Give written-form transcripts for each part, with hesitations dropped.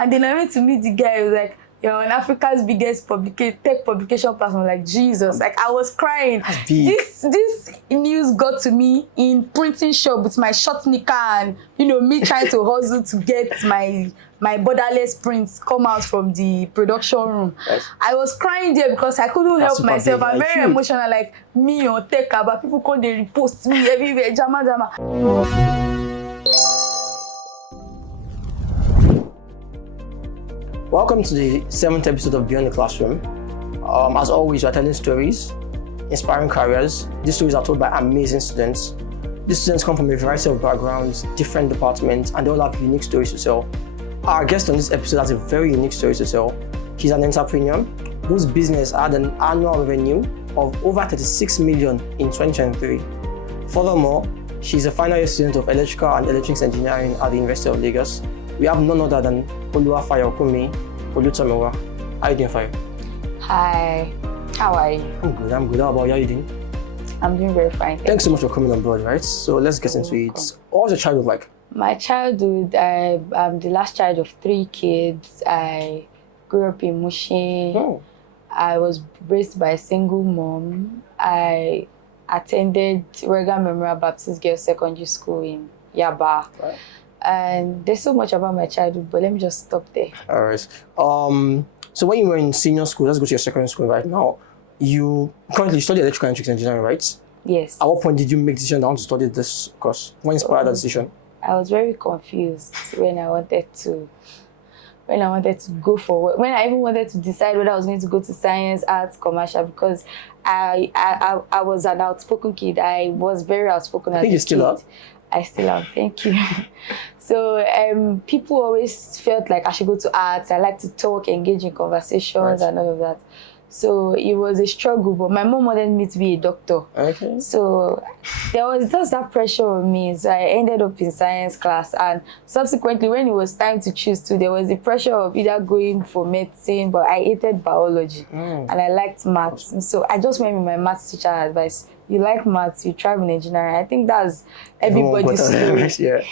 And then I went to meet the guy. He was like, you're on Africa's biggest tech publication platform. Like, Jesus, like I was crying. This news got to me in printing shop with my short knicker and, you know, me trying to hustle to get my borderless prints come out from the production room. Yes. I was crying there because I couldn't help myself. I'm very emotional, like me on tech, but people call they repost me everywhere. Jama. Welcome to the 7th episode of Beyond the Classroom. As always, we're telling stories, inspiring careers. These stories are told by amazing students. These students come from a variety of backgrounds, different departments, and they all have unique stories to tell. Our guest on this episode has a very unique story to tell. She's an entrepreneur whose business had an annual revenue of over 36 million in 2023. Furthermore, she's a final year student of electrical and electronics engineering at the University of Lagos. We have none other than Oluwafayokunmi Olutomiwa. How are you doing, Fayo? Hi, how are you? I'm good. How about you? How are you doing? I'm doing very fine. Thanks so much for coming on board, right? So let's get into it. What was your childhood like? My childhood, I'm the last child of 3 kids. I grew up in Mushin. Oh. I was raised by a single mom. I attended Regan Memorial Baptist Girls Secondary School in Yaba. Right. And there's so much about my childhood, but let me just stop there. All right. So when you were in senior school, let's go to your secondary school right now. You currently study electrical and electronics engineering, right? Yes. At what point did you make the decision to study this course? What inspired that decision? I was very confused when I wanted to go for work. When I even wanted to decide whether I was going to go to science, arts, commercial, because I was an outspoken kid. I was very outspoken as a kid. I think you still are. I still am, thank you. So people always felt like I should go to arts. I like to talk, engage in conversations, and all of that. So it was a struggle, but my mom wanted me to be a doctor. Okay. So there was just that pressure on me. So I ended up in science class, and subsequently when it was time to choose to, there was the pressure of either going for medicine, but I hated biology and I liked maths. And so I just went with my maths teacher advice. You like maths, you thrive in engineering. I think that's everybody's story. Yeah.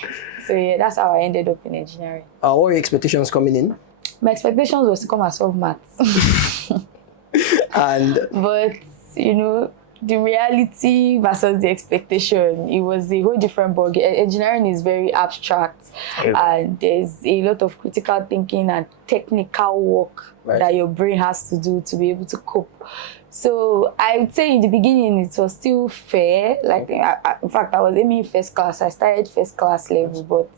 So yeah, that's how I ended up in engineering. What were your expectations coming in? My expectations was to come and solve maths. But you know, the reality versus the expectation, it was a whole different ballgame. Engineering is very abstract, and there's a lot of critical thinking and technical work that your brain has to do to be able to cope. So I would say in the beginning it was still fair. Like in fact, I was aiming first class. I started first class level, but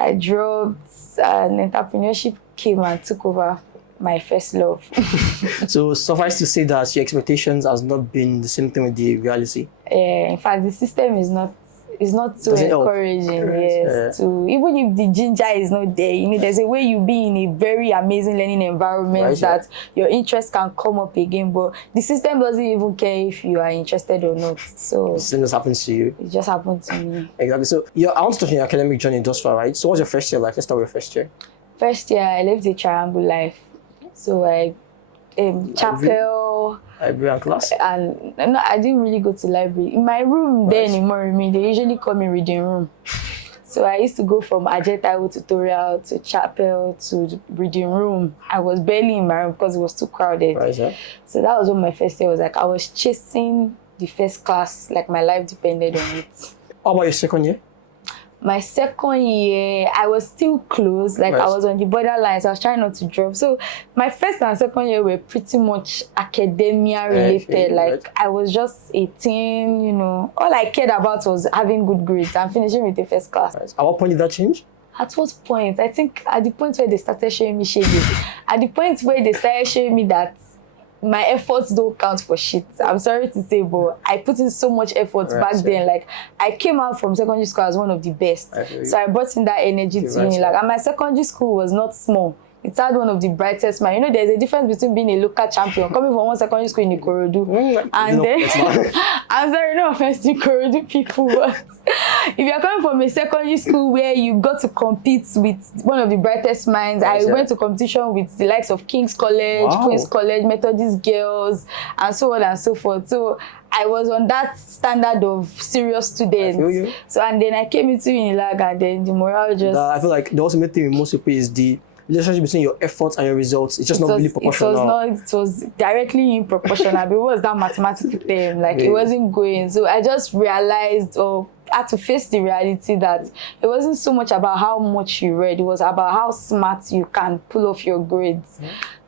I dropped, and entrepreneurship came and took over my first love. So suffice to say that your expectations has not been the same thing with the reality. In fact, the system is not so encouraging. Yes, to even if the ginger is not there, you know, there's a way you be in a very amazing learning environment that your interest can come up again, but the system doesn't even care if you are interested or not. So it just happens to you. It just happened to me. Exactly. So I want to touch on your academic journey thus far, right? So what's your first year like? Let's start with your first year. First year, I lived a triangle life. So I chapel, library and class. And no, I didn't really go to library. In my room there anymore, they usually call me reading room. So I used to go from Ajetawo tutorial to chapel to reading room. I was barely in my room because it was too crowded. So that was what my first year was like. I was chasing the first class, like my life depended on it. How about your second year? My second year, I was still close. Like I was on the borderlines. I was trying not to drop. So my first and second year were pretty much academia related. I was just 18, you know. All I cared about was having good grades and finishing with the first class. At what point did that change? At what point? I think at the point where they started showing me shades. At the point where they started showing me that my efforts don't count for shit. I'm sorry to say, but I put in so much effort back then. Like I came out from secondary school as one of the best. So I brought in that energy to uni. Like, and my secondary school was not small. It's had one of the brightest minds. You know, there's a difference between being a local champion, coming from one secondary school in Ikorodu, and then I'm sorry, no offense to Ikorodu people, but if you're coming from a secondary school where you got to compete with one of the brightest minds, I went to competition with the likes of King's College, Queen's College, Methodist Girls, and so on and so forth. So I was on that standard of serious students. So and then I came into Unilag, and then the morale just. I feel like the ultimate thing with most people is the relationship between your efforts and your results, it's just not really proportional. It was directly in proportional. But what was that mathematical term? Like, it wasn't going. So I just realized, had to face the reality that it wasn't so much about how much you read, it was about how smart you can pull off your grades.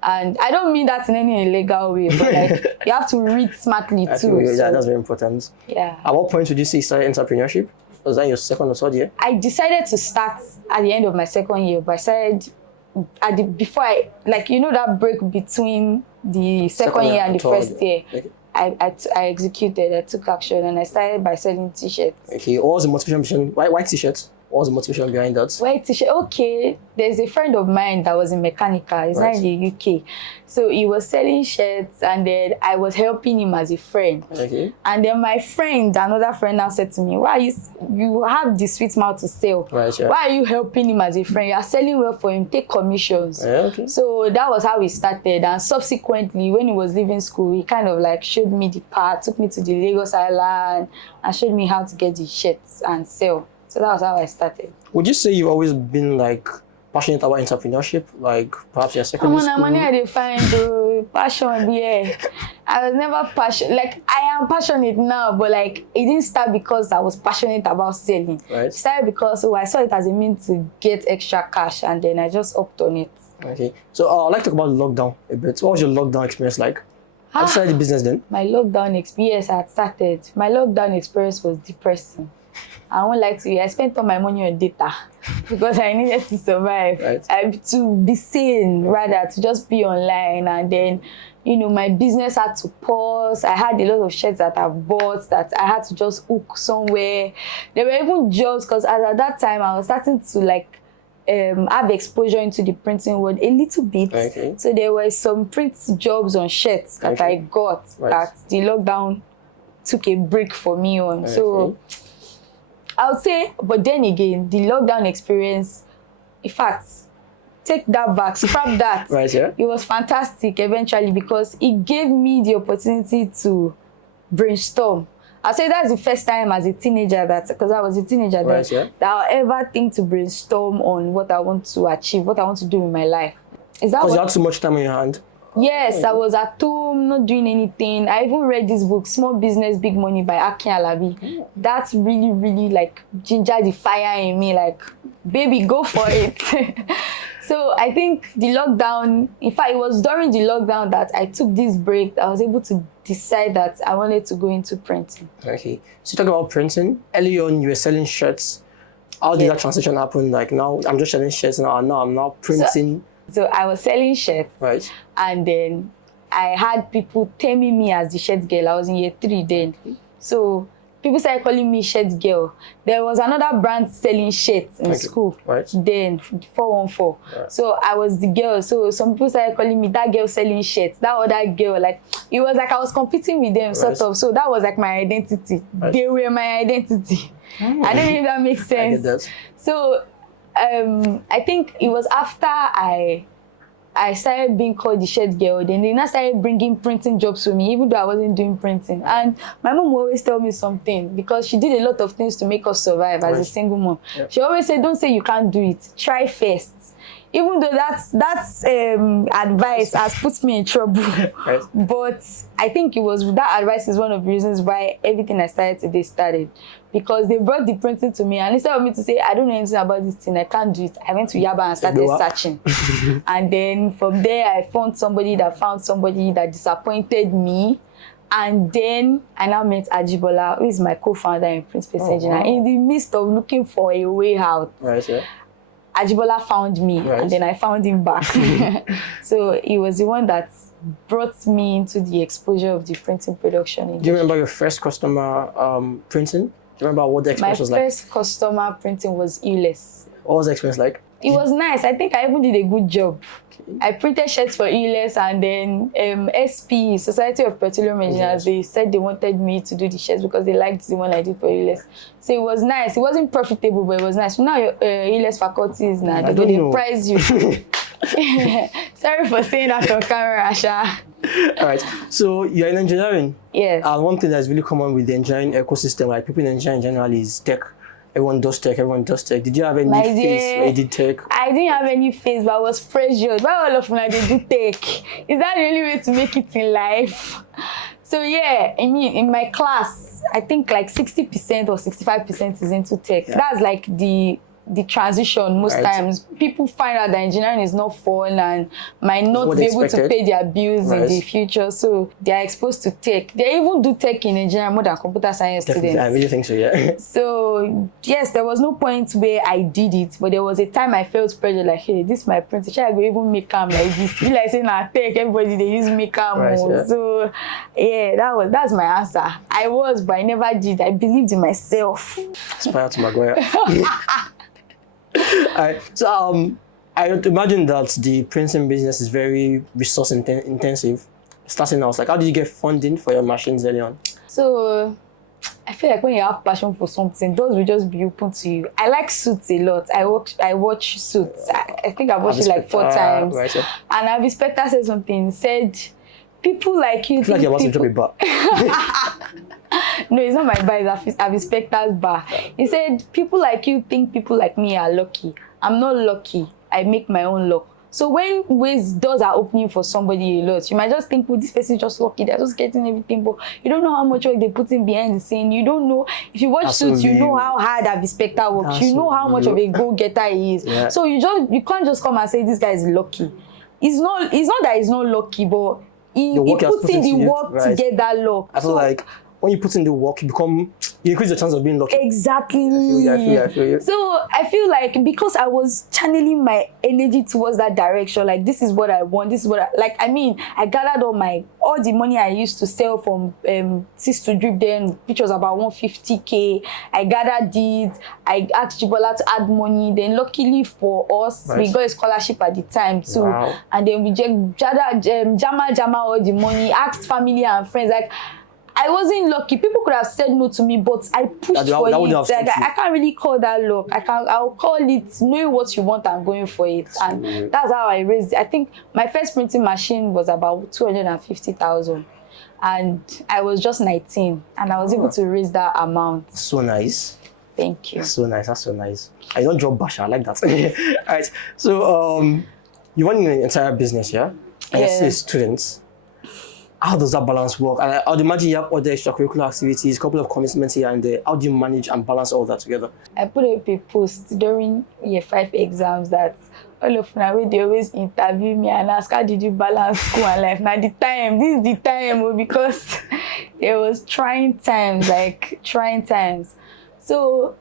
And I don't mean that in any illegal way, but like, you have to read smartly too. Yeah, that's very important. Yeah. At what point would you say you started entrepreneurship? Was that your second or third year? I decided to start at the end of my second year, but I started before I, like, you know, that break between the second year and the first year. Okay. I executed, I took action, and I started by selling t-shirts. Okay, what was the motivation? Why t-shirts? What was the motivation behind that? White t-shirt. Okay, there's a friend of mine that was in mechanical. He's not in the UK. So he was selling shirts, and then I was helping him as a friend. Okay. And then my friend, another friend, now said to me, "Why you have the sweet mouth to sell? Right, yeah. Why are you helping him as a friend? You are selling well for him. Take commissions." Yeah, okay. So that was how we started. And subsequently, when he was leaving school, he kind of like showed me the path, took me to the Lagos Island, and showed me how to get the shirts and sell. So that was how I started. Would you say you've always been like passionate about entrepreneurship? Like perhaps your secondary school? Money I define the passion, yeah. I was never passionate. Like, I am passionate now, but like, it didn't start because I was passionate about selling. Right. It started because I saw it as a means to get extra cash, and then I just upped on it. Okay. So I'd like to talk about lockdown a bit. What was your lockdown experience like? I started the business then. My lockdown experience had started. My lockdown experience was depressing. I won't lie to you. I spent all my money on data because I needed to survive. Right. To be sane, rather, to just be online. And then, you know, my business had to pause. I had a lot of shirts that I bought that I had to just hook somewhere. There were even jobs because at that time I was starting to like have exposure into the printing world a little bit. Okay. So there were some print jobs on shirts that I got that the lockdown took a break for me on. Okay. So I would say, but then again, the lockdown experience, in fact, take that back, scrap that. Right, yeah. It was fantastic eventually because it gave me the opportunity to brainstorm. I'll say that's the first time as a teenager because I was a teenager then, that I'll ever think to brainstorm on what I want to achieve, what I want to do in my life. Is that because you had so much time on your hand? Yes, I was at home, not doing anything. I even read this book, Small Business, Big Money by Akin Alabi. That's really, really like ginger the fire in me, like, baby, go for it. So I think the lockdown, in fact, it was during the lockdown that I took this break. I was able to decide that I wanted to go into printing. Okay. So talk about printing. Early on, you were selling shirts. How did that transition happen? Like now, I'm just selling shirts now, and now I'm now printing. So I was selling shirts, right? And then I had people terming me as the shirt girl. I was in year 3 then. So people started calling me shirt girl. There was another brand selling shirts in school. Right. Then 414. Right. So I was the girl. So some people started calling me that girl selling shirts. That other girl, like it was like I was competing with them, sort of. So that was like my identity. Right. They were my identity. I don't know if that makes sense. I get that. So I think it was after I started being called the shirt girl, then they now started bringing printing jobs to me, even though I wasn't doing printing. And my mom will always tell me something because she did a lot of things to make us survive as a single mom. Yep. She always said, don't say you can't do it, try first. Even though that's advice has put me in trouble. Right. But I think that advice is one of the reasons why everything I started today started. Because they brought the printing to me, and instead of me to say, I don't know anything about this thing, I can't do it, I went to Yaba and started searching. And then from there, I found somebody that disappointed me. And then I now met Ajibola, who is my co-founder in Print Space Engineer. Wow. In the midst of looking for a way out, right, yeah. Ajibola found me, and then I found him back. So he was the one that brought me into the exposure of the printing production. Do you remember your first customer printing? Do you remember what the experience was like? My first customer printing was Ules. What was the experience like? It was nice. I think I even did a good job. Okay. I printed shirts for Ules, and then SP, Society of Petroleum Engineers, they said they wanted me to do the shirts because they liked the one I did for Ules. So it was nice. It wasn't profitable, but it was nice. Now Ules faculty is now, they prize you. Sorry for saying that on camera, Asha. All right. So you're in engineering. Yes. And one thing that's really common with the engineering ecosystem, like people in engineering generally, is tech. Everyone does tech. Did you have any phase where you did tech? I didn't have any phase, but I was pressured. Why all of them they do tech? Is that the only way to make it in life? So yeah, I mean, in my class, I think like 60% or 65% is into tech. Yeah. That's like the transition most times. People find out that engineering is not fun and might not be able to pay their bills in the future. So they are exposed to tech. They even do tech in engineering more than computer science students. I really think so, yeah. So yes, there was no point where I did it, but there was a time I felt pressure like, hey, this is my principal. I go even make like this. Feel like saying tech, everybody they use make So yeah, that's my answer. I was, but I never did. I believed in myself. Aspire to Maguire. So I would imagine that the printing business is very resource intensive. Starting out, like, how did you get funding for your machines early on? So I feel like when you have passion for something, doors will just be open to you. I like Suits a lot. I watch Suits. I think I've watched it like 4 times. Right, yeah. And Abby Spector said something. Said people like you. I feel like you're about to drop a bar. No, it's not my bar, it's Abby Spector's bar. He said, people like you think people like me are lucky. I'm not lucky. I make my own luck. So when doors are opening for somebody a lot, you might just think, well, this person is just lucky. They're just getting everything. But you don't know how much work they put in behind the scene. You don't know. If you watch Suits, you know how hard Abby Spector works. You know how much of a go-getter he is. Yeah. So you can't just come and say this guy is lucky. It's not that he's not lucky, but he puts in the work to get that luck. I feel like when you put in the work, you increase the chance of being lucky. Exactly. I feel you. So I feel like because I was channeling my energy towards that direction, like this is what I want, this is what I gathered all the money I used to sell from Sis to Drip then, which was about 150K. I gathered it. I asked Jibola to add money. Then luckily for us, we got a scholarship at the time too. Wow. And then we just jama all the money, asked family and friends like. I wasn't lucky. People could have said no to me, but I pushed for it. Like, I can't really call that luck. I'll call it knowing what you want and going for it. And that's how I raised it. I think my first printing machine was about 250,000. And I was just 19. And I was able to raise that amount. So nice. Thank you. That's so nice. That's so nice. I don't drop bash. I like that. All right. So you run an entire business, yeah? And you're still students. How does that balance work? And I'd imagine you have other extracurricular activities, a couple of commitments here and there. How do you manage and balance all that together? I put up a post during year 5 exams that all of them, they always interview me and ask, how did you balance school and life? Now this is the time, because there was trying times. So,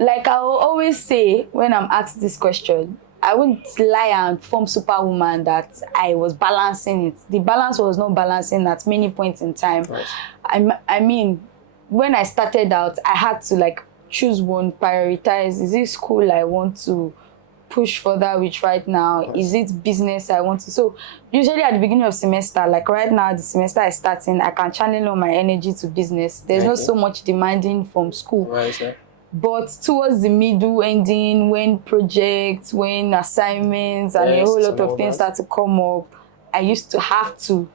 like I will always say when I'm asked this question, I wouldn't lie and form superwoman that I was balancing it. The balance was not balancing at many points in time. Right. I mean, when I started out, I had to choose one, prioritize. Is it school I want to push further with right now? Right. Is it business I want to? So usually at the beginning of semester, like right now, the semester is starting, I can channel all my energy to business. There's not so much demanding from school. Right, yeah. But towards the middle ending, when projects, when assignments, and a whole lot of things start to come up, I used to have to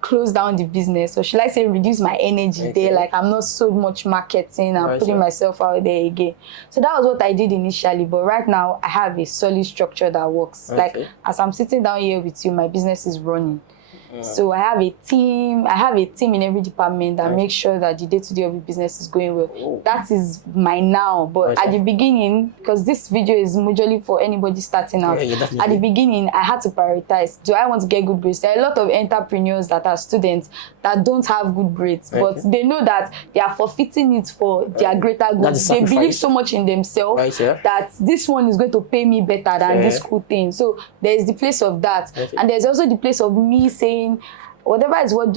close down the business. Or should I say reduce my energy there? Like I'm not so much marketing and putting myself out there again. So that was what I did initially. But right now, I have a solid structure that works. Like as I'm sitting down here with you, my business is running. So I have a team in every department that makes sure that the day-to-day of the business is going well. That is my now. But at the beginning, because this video is majorly for anybody starting out, at the beginning, I had to prioritize. Do I want to get good grades? There are a lot of entrepreneurs that are students that don't have good grades, but they know that they are forfeiting it for their greater good. They believe so much in themselves that this one is going to pay me better than this cool thing. So there's the place of that. And there's also the place of me saying, whatever is worth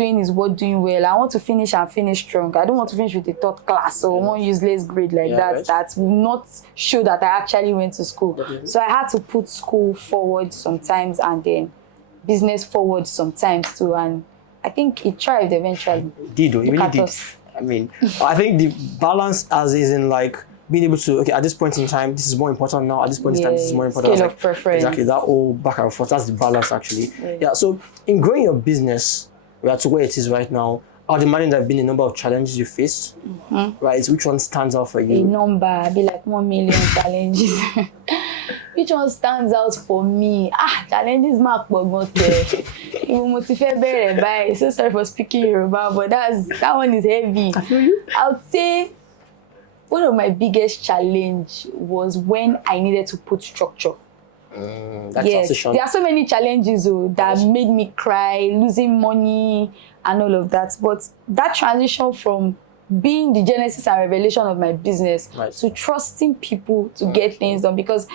doing well. I want to finish and finish strong. I don't want to finish with a third class or one useless grade like that. That will not show that I actually went to school. So I had to put school forward sometimes and then business forward sometimes too. And I think it thrived eventually. It really did. I mean, I think the balance as is in being able to, at this point in time, this is more important now. At this point in time, this is more important. Scale of preference. Exactly, that all back and forth. That's the balance, actually. So, in growing your business to where it is right now, I would imagine there have been a number of challenges you faced, right? Which one stands out for you? A number, I'd be like 1 million challenges. Which one stands out for me? Challenges mark bogote. Even motivate better by. So sorry for speaking Yoruba, but that one is heavy. I feel you. I would say one of my biggest challenge was when I needed to put structure. That Yes, transition. there are so many challenges that made me cry, losing money and all of that. But that transition from being the genesis and revelation of my business to trusting people to get things done, because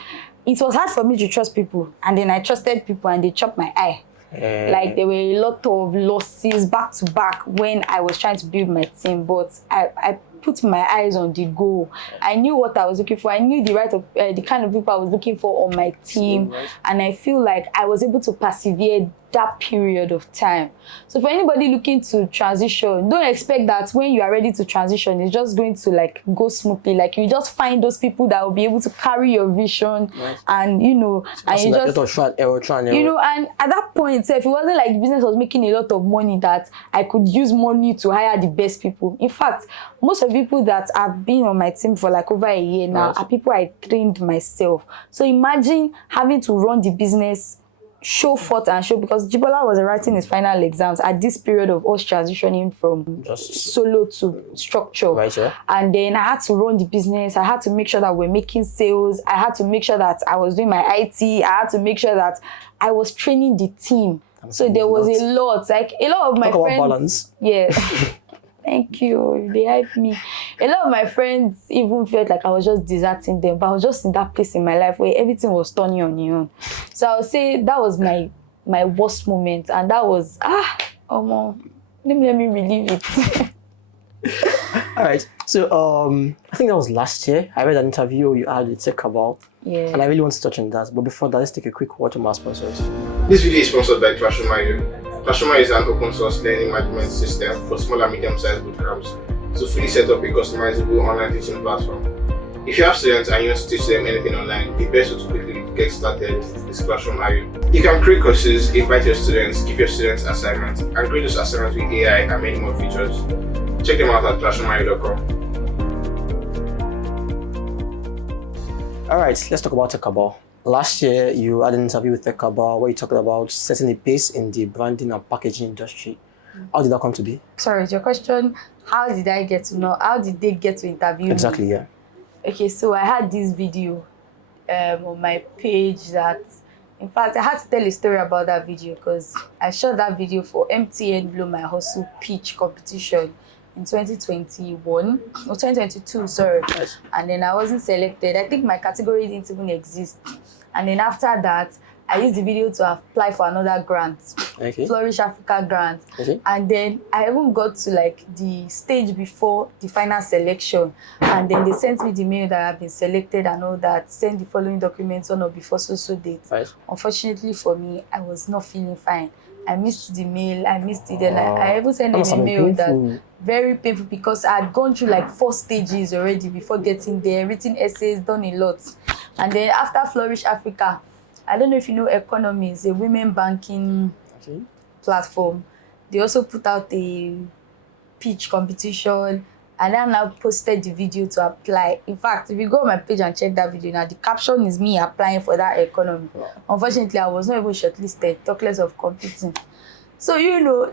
it was hard for me to trust people, and then I trusted people and they chopped my eye. Like there were a lot of losses back to back when I was trying to build my team, but I put my eyes on the goal. I knew what I was looking for. I knew the kind of people I was looking for on my team, and I feel like I was able to persevere that period of time. So for anybody looking to transition, don't expect that when you are ready to transition, it's just going to like go smoothly. Like you just find those people that will be able to carry your vision, and and you just and at that point, if it wasn't like the business was making a lot of money that I could use money to hire the best people. In fact, most of the people that have been on my team for like over a year now are people I trained myself. So imagine having to run the business, show forth and show, because Jibola was writing his final exams at this period of us transitioning from just solo to structure. And then I had to run the business. I had to make sure that we're making sales. I had to make sure that I was doing my IT. I had to make sure that I was training the team. So there was a lot, like a lot of my friends. Balance. Yeah. Thank you. They hyped me. A lot of my friends even felt like I was just deserting them, but I was just in that place in my life where everything was turning on your own. So I would say that was my worst moment, and that was let me relieve it. All right. So I think that was last year. I read an interview you had with Tech About. Yeah. And I really want to touch on that. But before that, let's take a quick word from our sponsors. This video is sponsored by ClassroomIO. ClassroomIO is an open source learning management system for small and medium-sized bootcamps to fully set up a customizable online teaching platform. If you have students and you want to teach them anything online, the best way to quickly get started is ClassroomIO. You can create courses, invite your students, give your students assignments, and create those assignments with AI and many more features. Check them out at ClassroomIO.com. All right, let's talk about Tech About. Last year, you had an interview with Tech About where you talked about setting a pace in the branding and packaging industry. How did that come to be? Sorry, your question, how did they get to interview Exactly, me? yeah. Okay, so I had this video on my page that, in fact, I had to tell a story about that video because I shot that video for MTN Blow My Hustle pitch competition in 2022, sorry. Yes. And then I wasn't selected. I think my category didn't even exist. And then after that, I used the video to apply for another grant, Flourish Africa grant. And then I even got to like the stage before the final selection. And then they sent me the mail that I've been selected and all that, send the following documents on or before so date. Unfortunately for me, I was not feeling fine. I missed the mail, I missed it. Then I even sent them a mail that very painful because I had gone through like 4 stages already before getting there, written essays, done a lot. And then after Flourish Africa, I don't know if you know Economy, it's a women banking platform. They also put out a pitch competition, and then I posted the video to apply. In fact, if you go on my page and check that video now, the caption is me applying for that Economy. Unfortunately, I was not even shortlisted, talk less of competing. So,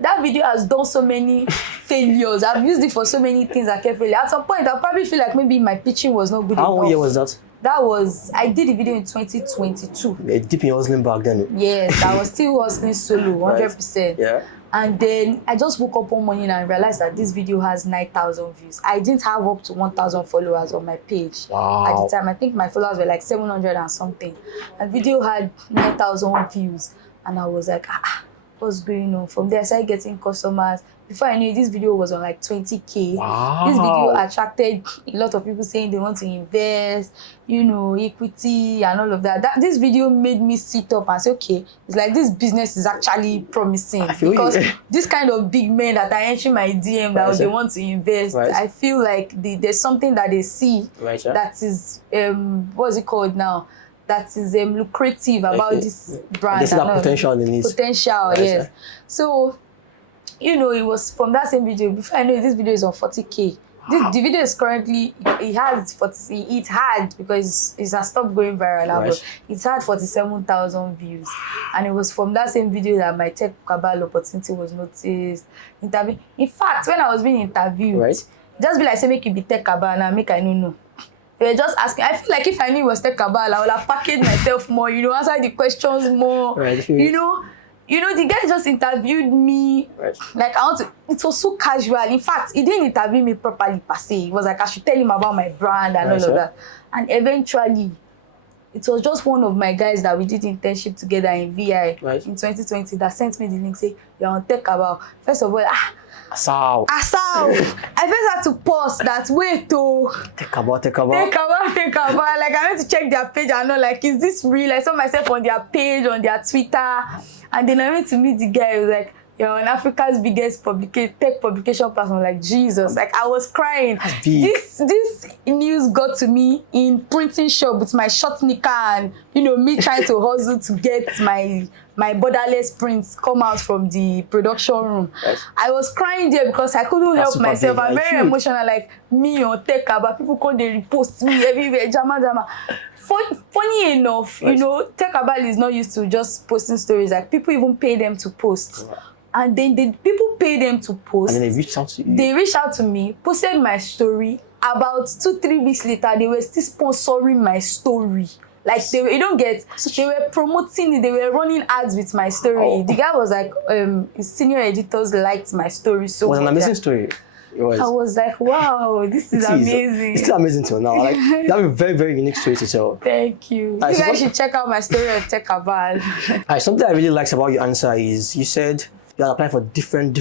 that video has done so many failures. I've used it for so many things I kept failing. At some point, I probably feel like maybe my pitching was not good enough. How year was that? I did the video in 2022. Deep in hustling back then. Yes, I was still hustling solo, 100%. Yeah. And then I just woke up one morning and realized that this video has 9,000 views. I didn't have up to 1,000 followers on my page. Wow. At the time. I think my followers were like 700 and something. And video had 9,000 views. And I was like, what's going on? From there, I started getting customers. Before I knew it, this video was on like 20K. Wow. This video attracted a lot of people saying they want to invest, equity and all of that. This video made me sit up and say, okay, it's like this business is actually promising. Because this kind of big men that are entering my DM that they want to invest, I feel like there's something that they see that is, what's it called now? That is lucrative about this brand. There's that potential in it. Potential, yes. So you know, it was from that same video. Before I know it, this video is on 40K. The video is currently, it had, because it has stopped going viral now, but it had 47,000 views. And it was from that same video that my tech cabal opportunity was noticed. In fact, when I was being interviewed, just be like, say, make it be tech cabal now, make I know. They were just asking. I feel like if I knew it was tech cabal, I would have packaged myself more, you know, answer the questions more, You know, the guy just interviewed me. Like, it was so casual. In fact, he didn't interview me properly per se. It was like, I should tell him about my brand and all of that. And eventually, it was just one of my guys that we did internship together in VI in 2020 that sent me the link, say, you're on Tech About. First of all, Asao. I first had to pause that, wait, Tech About. Like, I went to check their page and know, like, is this real? I saw myself on their page, on their Twitter. And then I went to meet the guy. He was like, you're on Africa's biggest tech publication platform. Like, Jesus. Like, I was crying. This news got to me in printing shop with my short knicker and, you know, me trying to hustle to get my borderless prints come out from the production room. I was crying there because I couldn't help myself. I'm very emotional, like me on Tech About. People call, they repost me everywhere. Jama. Funny enough, you know, Tech About is not used to just posting stories. Like, people even pay them to post. And then people pay them to post. And then they reached out to you. They reached out to me, posted my story. About 2-3 weeks later, they were still sponsoring my story. Like, you don't get, they were promoting it, they were running ads with my story. The guy was like, his senior editors liked my story so much. It was an amazing story. It was. I was like, wow, this is amazing. It's still amazing till now. Like, that was a very, very unique story to tell. Thank you. You guys should check out my story on Tech About. Something I really liked about your answer is you said you are applying for different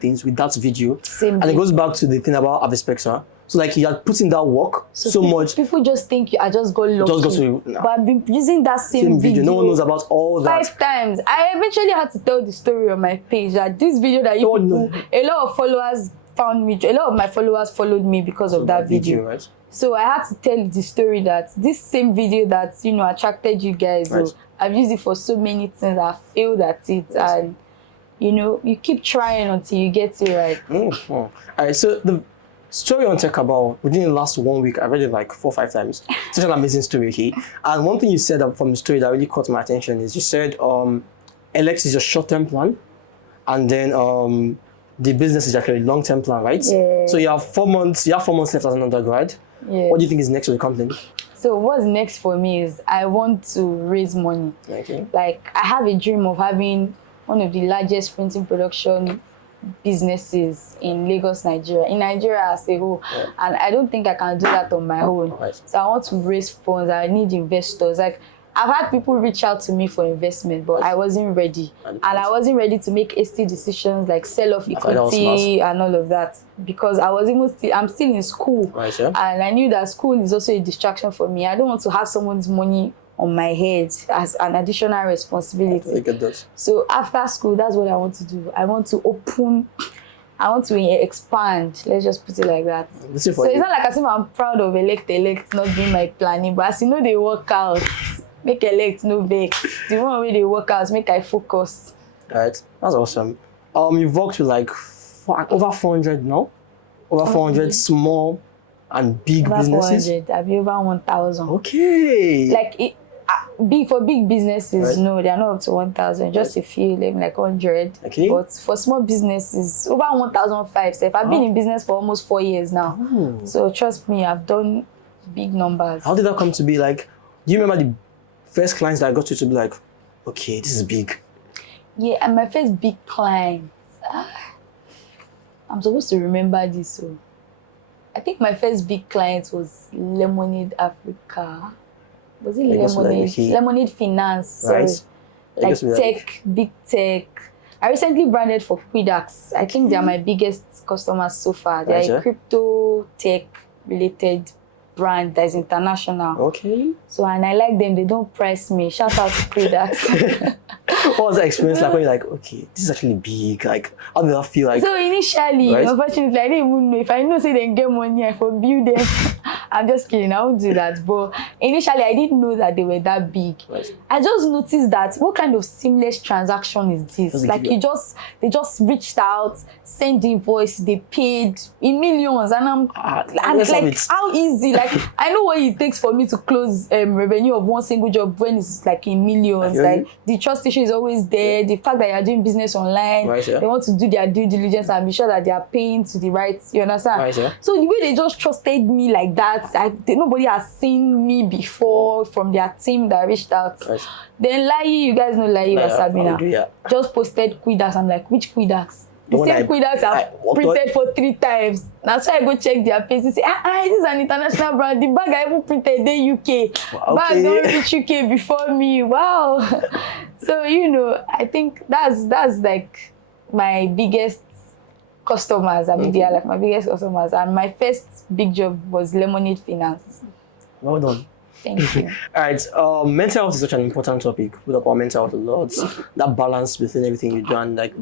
things with that video. And it goes back to the thing about Harvey Spectre. So, like, you are putting that work so much. People just think I just got lucky. But I've been using that same video. No one knows about all that. 5 times. I eventually had to tell the story on my page that this video that a lot of followers found me. A lot of my followers followed me because of that video. Right? So I had to tell the story that this same video that, you know, attracted you guys. So I've used it for so many things. I failed at it, and you know, you keep trying until you get it right. All right. So the story on Tech About, within the last 1 week, I read it like 4 or 5 times. Such an amazing story, okay? And one thing you said from the story that really caught my attention is you said LX is your short-term plan, and then the business is actually a long-term plan, right? Yeah. So you have 4 months left as an undergrad. Yeah. What do you think is next for the company? So what's next for me is I want to raise money. Okay. Like, I have a dream of having one of the largest printing production businesses in Lagos, Nigeria, as a whole. And I don't think I can do that on my own. So I want to raise funds. I need investors. Like, I've had people reach out to me for investment, but I wasn't ready. And I wasn't ready to make hasty decisions like sell off equity and all of that, because I'm still in school. And I knew that school is also a distraction for me. I don't want to have someone's money on my head as an additional responsibility. I get that. So after school, that's what I want to do. I want to expand. Let's just put it like that. So it's not like as if I'm proud of elect not doing my planning, but as you know, they work out. Make elect no vex. The one way they work out, make I focus. Right, that's awesome. You've worked with like over 400 now, over 400 small and big businesses. 400. I've been over 1,000. Okay. Like for big businesses, no, they are not up to 1,000. Just a few, like 100. Okay. But for small businesses, over 1,005. So I've been in business for almost 4 years now. So trust me, I've done big numbers. How did that come to be? Like, do you remember the first clients that got you to be like, okay, this is big? Yeah, and my first big client, I'm supposed to remember this. So I think my first big client was Lemonade Africa. Was it Lemonade? Lemonade Finance. Sorry. Like tech, big tech. I recently branded for Quidax. I think they are my biggest customers so far. They are a crypto tech related brand that is international. Okay. So, and I like them. They don't price me. Shout out to Quidax. What was the experience like when you're like, okay, this is actually big? Like, how did that feel like? So initially, unfortunately, I didn't even know. If I know say they get money, I for build them. I'm just kidding. I won't do that. But initially, I didn't know that they were that big. Right. I just noticed that what kind of seamless transaction is this? Does it Like give you- they just reached out, sent the invoice, they paid in millions, and I'm let's have like, it. how easy? Like I know what it takes for me to close revenue of one single job when it's like in millions. Yeah. Like the trust issue is always there. The fact that you're doing business online, Right, yeah. they want to do their due diligence and be sure that they are paying to the right. You understand? Right, yeah. So the way they just trusted me like that, nobody has seen me before from their team that reached out. Right. Then Lai, you guys know Lai Yeah, or Sabina, I do, yeah. just posted Quidax. I'm like, which Quidax? The one same I- Quidax I- I've printed for 3 times. That's why I go check their page and say, this is an international brand. The bag I even printed in UK. Wow, Bag okay. don't reach UK before me. Wow. So, I think that's like my biggest customers. I mean, they are like my biggest customers. And my first big job was Lemonade Finance. Well done. Thank you. All right. Mental health is such an important topic. We talk about mental health a lot. That balance between everything you do and like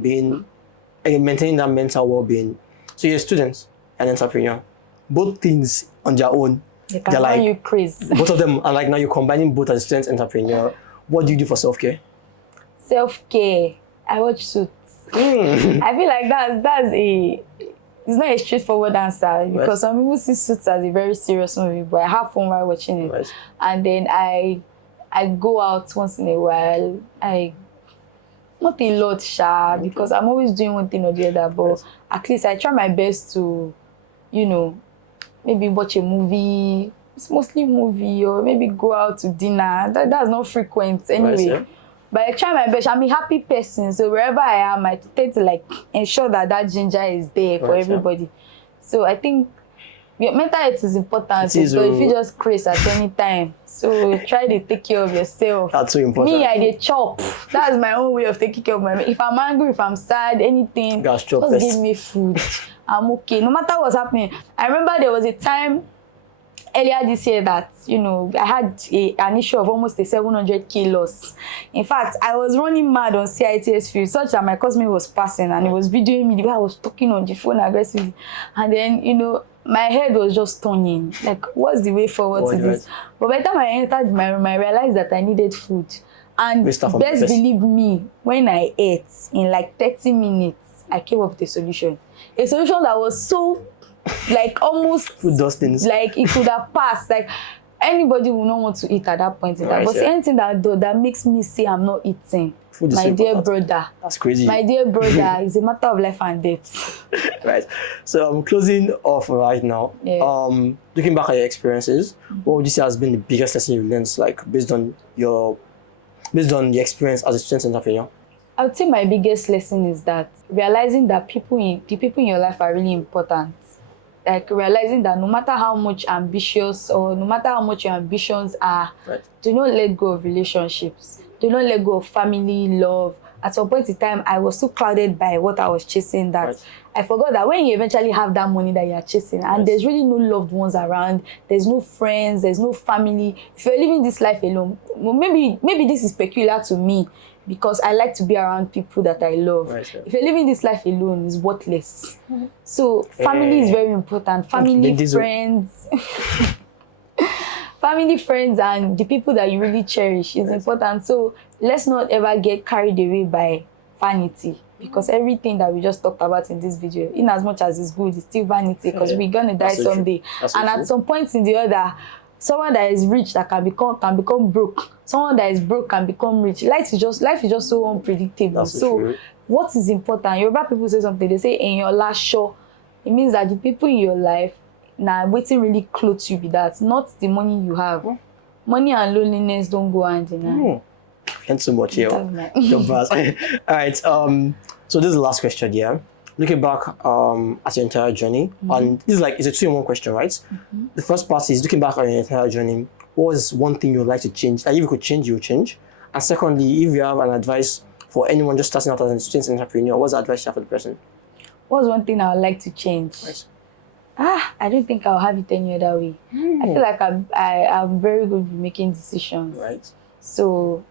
maintaining that mental well-being. So you're a student and entrepreneur. Both things on their own. They can They're run like- you crazy. Both of them are like now you're combining both as a student and entrepreneur. What do you do for self-care? Self-care. I watch Suits. I feel like it's not a straightforward answer because some people see Suits as a very serious movie, but I have fun while watching it. Right. And then I go out once in a while. Not a lot, because I'm always doing one thing or the other, but at least I try my best to, maybe watch a movie. It's mostly movie, or maybe go out to dinner. That's not frequent anyway. Right, yeah. But I try my best. I'm a happy person, so wherever I am, I tend to like ensure that ginger is there for Right, yeah. everybody. So I think your mental health is important. It is, So if you just craze at any time, so try to take care of yourself. That's so important. Me, I dey chop. That's my own way of taking care of my. If I'm angry, if I'm sad, anything, Gosh, chop just first. give me food. I'm okay. No matter what's happening. I remember there was a time earlier this year that I had an issue of almost a 700k loss. In fact, I was running mad on CITS field such that my classmate was passing and he was videoing me the way I was talking on the phone aggressively, and then my head was just turning like, what's the way forward to this? But by the time I entered my room, I realized that I needed food, and best believe me, when I ate in like 30 minutes, I came up with a solution that was so like almost Food does things. like it could have passed. Like anybody will not want to eat at that point in time. Right, But yeah. anything that makes me say I'm not eating, Food is my so dear important. brother, That's crazy. my dear brother, it's a matter of life and death. Right. So I'm closing off right now. Yeah. Looking back at your experiences, what would you say has been the biggest lesson you learned, like based on your experience as a student entrepreneur? I would say my biggest lesson is that realizing that the people in your life are really important. Like realizing that no matter how much ambitious or no matter how much your ambitions are, Right. do not let go of relationships. Do not let go of family, love. At some point in time, I was so clouded by what I was chasing that Right. I forgot that when you eventually have that money that you're chasing and there's really no loved ones around, there's no friends, there's no family. If you're living this life alone, well, maybe this is peculiar to me because I like to be around people that I love. Right, yeah. If you're living this life alone, it's worthless. So family is very important. Family, friends. Family, friends, and the people that you really cherish is important. So let's not ever get carried away by vanity, because everything that we just talked about in this video, in as much as it's good, it's still vanity, because we're gonna die That's so true. someday. That's so And true. at some point in the other, someone that is rich that can become broke. Someone that is broke can become rich. Life is just so unpredictable. That's so So true. what is important? Yoruba people say something. They say in your last show, it means that the people in your life now waiting really close to you be that, not the money you have. Money and loneliness don't go hand in hand. Thanks so much, yo. That's my- Your buzz. All right. So this is the last question here. Looking back at your entire journey, and this is it's a 2-in-1 question, right? The first part is looking back on your entire journey. What was one thing you would like to change? Like if you could change, you would change. And secondly, if you have an advice for anyone just starting out as a student entrepreneur, what's the advice you have for the person? What's one thing I would like to change? Right. I don't think I'll have it any other way. I feel like I'm very good with making decisions. Right. So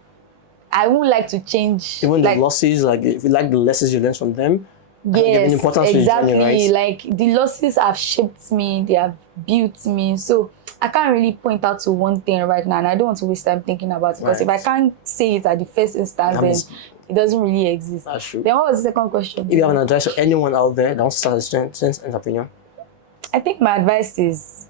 I won't like to change. Even like, the losses, like if you like the lessons you learned from them, Yes, importance to the exactly. journey, right? Like the losses have shaped me, they have built me. So I can't really point out to one thing right now, and I don't want to waste time thinking about it, because if I can't say it at the first instance, then it doesn't really exist. That's true. Then what was the second question? If you have an advice for anyone out there that wants to start a student entrepreneur? I think my advice is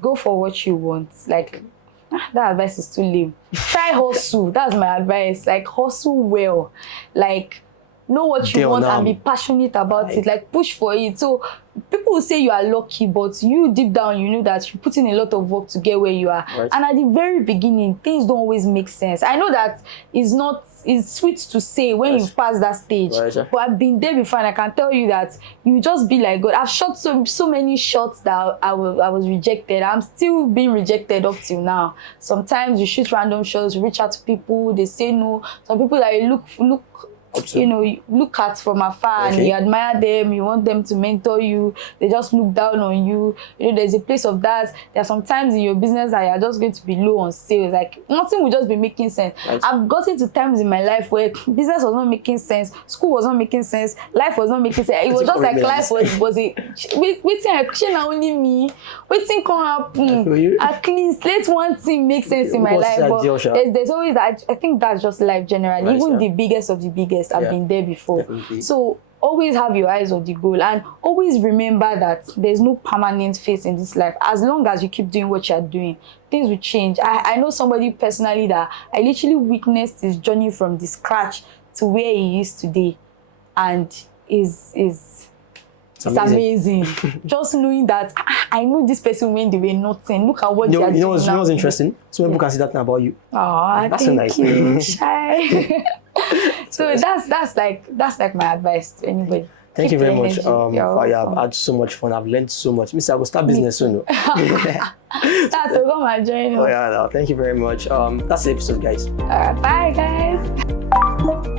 go for what you want. Like, that advice is too lame. Try hustle. That's my advice. Like, hustle well. Like, know what you want and be passionate about it. Like, push for it. So people will say you are lucky, but you deep down, you know that you put in a lot of work to get where you are. Right. And at the very beginning, things don't always make sense. I know that it's sweet to say when you've passed that stage, but I've been there before, and I can tell you that you just be like God. I've shot so many shots that I was rejected. I'm still being rejected up till now. Sometimes you shoot random shots, you reach out to people, they say no. Some people that you look you know, you look at from afar and you admire them, you want them to mentor you, they just look down on you. You know, there's a place of that. There are some times in your business that you're just going to be low on sales. Like, nothing will just be making sense. Right. I've gotten to times in my life where business was not making sense, school was not making sense, life was not making sense. It was just like life was a waiting only me. Waiting can happen. At least let one thing make sense in my life. But there's always that. I think that's just life generally. Right, even the biggest of the biggest. I've been there before. Definitely. So always have your eyes on the goal, and always remember that there's no permanent face in this life. As long as you keep doing what you're doing, things will change. I know somebody personally that I literally witnessed his journey from the scratch to where he is today, and it's amazing. Just knowing that I know this person when they were nothing. Look at what they are doing. You know what's interesting? So people can see that now about you. Oh, that's so nice. You, shy. So that's like my advice to anybody. Thank you very much. I've had so much fun. I've learned so much. Miss, I will start business soon. Start to go my journey. Oh yeah, no, thank you very much. That's the episode, guys. Bye, guys.